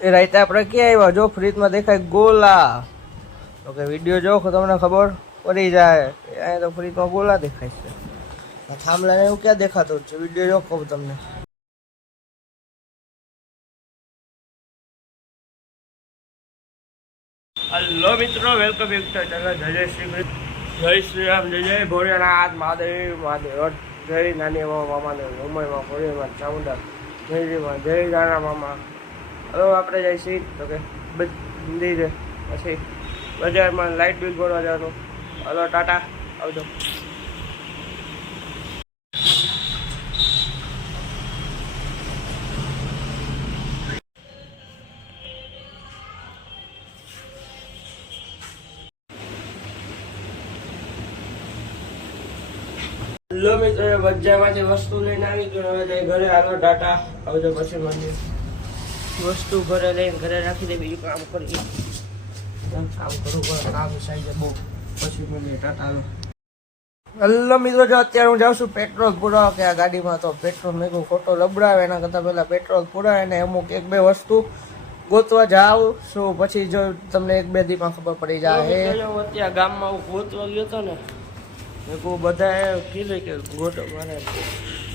એ રાતે આપણે ક્યાં આવ્યા? જો ફ્રીજમાં દેખાય ગોલા. તો કે વિડીયો જો તમને ખબર પડી જાય. અહીંયા તો ફ્રીજમાં ગોલા દેખાય છે. થાંભલાને એવું ક્યાં દેખાતું છે? વિડીયો જો કહું તમને. હેલો મિત્રો, વેલકમ બેક ટુ ચેનલ જય શ્રી રામ, જય ભોળેનાથ, મહાદેવ મહાદેવ, જય નાની મામાદેવ, મુંબઈમાં ભોળેનાથ ચામુંડા, જય રાણા મામા. હવે આપણે જઈએ છીએ તો કે મંદિરે, પછી બજારમાં લાઇટ બિલ ભરવા જવાનું. હલો ટાટા, આવજો. હેલો મિત્રો, બજારમાંથી વસ્તુ લઈને આવી ગયો. હવે ઘરે હાલો ટાટા, આવજો. પછી મને વસ્તુ ઘરે લઈને ઘરે રાખી દે, બીજું કામ કરીએ. કામ કરું પણ કામ સાંજે બહુ. પછી મને ટાટા હાલો. હેલો મિત્રો, જો અત્યારે હું જાઉં છું પેટ્રોલ પુરાવા કે આ ગાડીમાં તો પેટ્રોલ મેં ખોટો લબડાવે, એના કરતાં પહેલાં પેટ્રોલ પુરાવે ને અમુક એક બે વસ્તુ ગોતવા જાઉં છું. પછી જો તમને એક બે દીમાં ખબર પડી જાય. અત્યારે ગામમાં હું ગોતવા ગયો હતો ને, બધા કીધું કે ગોટો મને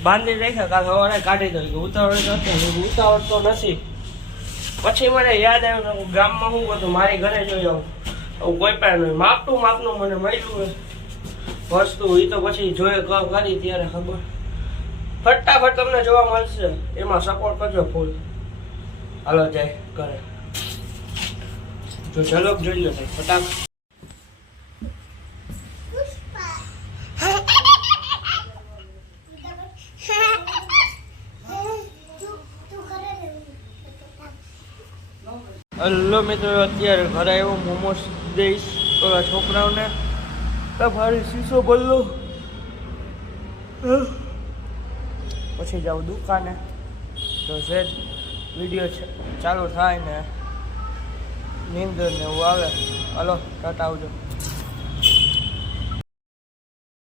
બાંધી રાખ્યા, કાલ સવારે કાઢી દઉં. ઉતાવળ નથી, ઉતાવળ તો નથી. પછી મને યાદ આવ્યું ગામમાં શું હતું, મારી ઘરે જોઈ આવું કોઈ પણ નહીં. માપનું મને મળ્યું વસ્તુ, એ તો પછી જોઈએ કરી ત્યારે ખબર. ફટાફટ તમને જોવા મળશે, એમાં સપોર્ટ કરજો ફૂલ. હાલો જાય કરે જો ઝલક જોઈ લો ફટાફટ. હેલો મિત્રો, અત્યારે ઘરે આવ્યો. મોમોસ દઈશ ઓલા છોકરાઓને. તમારી શીશો બોલો, પછી જાઉં દુકાને. તો સેજ વિડીયો ચાલુ થાય ને નીંદર ને એવું આવે. હલો ટાટા, આવજો.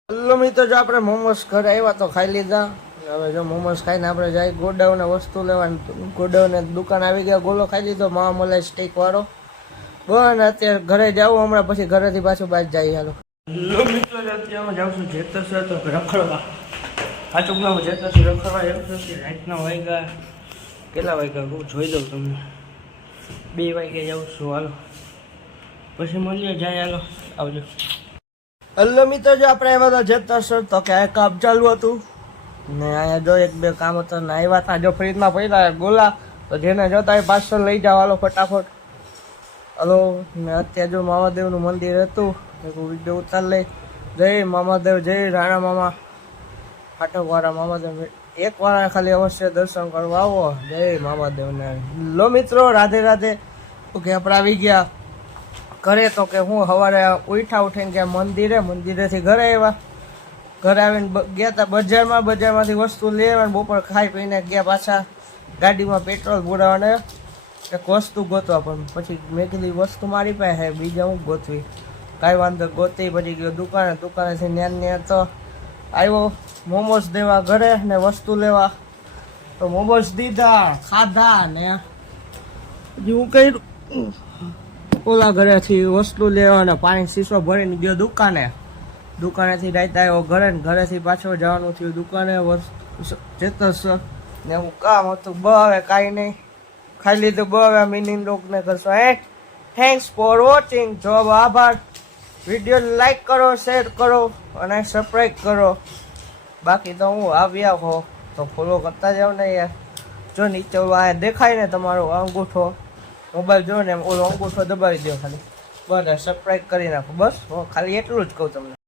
હેલો મિત્રો, જો આપણે મોમોસ ઘરે આવ્યા તો ખાઈ લીધા. હવે જો મોમોસ ખાઈને આપણે જાય ગોડાઉને વસ્તુ લેવાની. ગોડાઉને દુકાન આવી ગયા, ગોલો ખાઈ લીધો મા મલાઈ સ્ટીક વાળો. બસ અત્યારે ઘરે જાઉં હમણાં, પછી ઘરેથી પાછું બહાર જાય. હાલો હેલો મિત્રો, અત્યારે હું જાઉં છું જેતર તો રખડવા. આ ચોકમાં હું જેતર રખડવા જાઉં છું. રાતના વાગ્યા કેટલા વાગ્યા હું જોઈ દઉં તમને. 2 વાગ્યા જાઉં છું. હાલો પછી મળીએ, જાય. હાલો આવજો. હેલો મિત્રો, જો આપણે આવ્યા હતા જેતર તો કે કામ ચાલુ હતું ને અહીંયા જો એક બે કામ હતા ને આવ્યા હતા. જો ફ્રીજમાં પડ્યા ગોલા, તો જેને જોતા એ પાર્સલ લઈ જાઓ. હાલો ફટાફટ. હલો ને અત્યારે જો મામાદેવનું મંદિર હતું, એક વિડીયો ઉતાર લઈ. જય મામાદેવ, જય રાણા મામા, ફાટકવાળા મામાદેવ. એક વાર ખાલી અવશ્ય દર્શન કરવા આવો. જય મામાદેવને. લો મિત્રો, રાધે રાધે. કે આપણે આવી ગયા ઘરે. તો કે હું સવારે ઉઠીને ગયા મંદિરેથી ઘરે આવ્યા. ઘરે આવીને ગયા હતા બજારમાં. બજારમાંથી વસ્તુ લેવા, બપોર ખાઈ પીને ગયા પાછા ગાડીમાં પેટ્રોલ પુરાવાને એક વસ્તુ ગોતવા. પણ પછી મેં કીધી વસ્તુ મારી પાસે, બીજા હું ગોતવી. કાંઈ વાંધો, ગોતી. પછી ગયો દુકાનેથી ન્યા તો આવ્યો મોમોસ દેવા ઘરે ને વસ્તુ લેવા. તો મોમોસ દીધા, ખાધા ને હજી હું કર્યું ઓલા ઘરેથી વસ્તુ લેવા ને પાણી શીશો ભરીને ગયો દુકાનેથી રાઈત આવ્યો ઘરે. ઘરેથી પાછળ જવાનું થયું દુકાને. જેતસ ને હું કામ હતું. હવે કાંઈ નહીં, ખાઈ લીધું. હવે મિનિંગ લોકને કરશો. Thanks for watching. જોબ આભાર. વિડીયો લાઈક કરો, શેર કરો અને સબસ્ક્રાઈબ કરો. બાકી તો હું આવ્યા હો તો ફોલો કરતા જાવ ને યાર. જો નીચે આ દેખાય ને તમારો અંગૂઠો, મોબાઈલ જો ને ઓલો અંગૂઠો દબાવી દો ખાલી. બસ સબસ્ક્રાઈબ કરી નાખો. બસ ખાલી એટલું જ કહું તમને.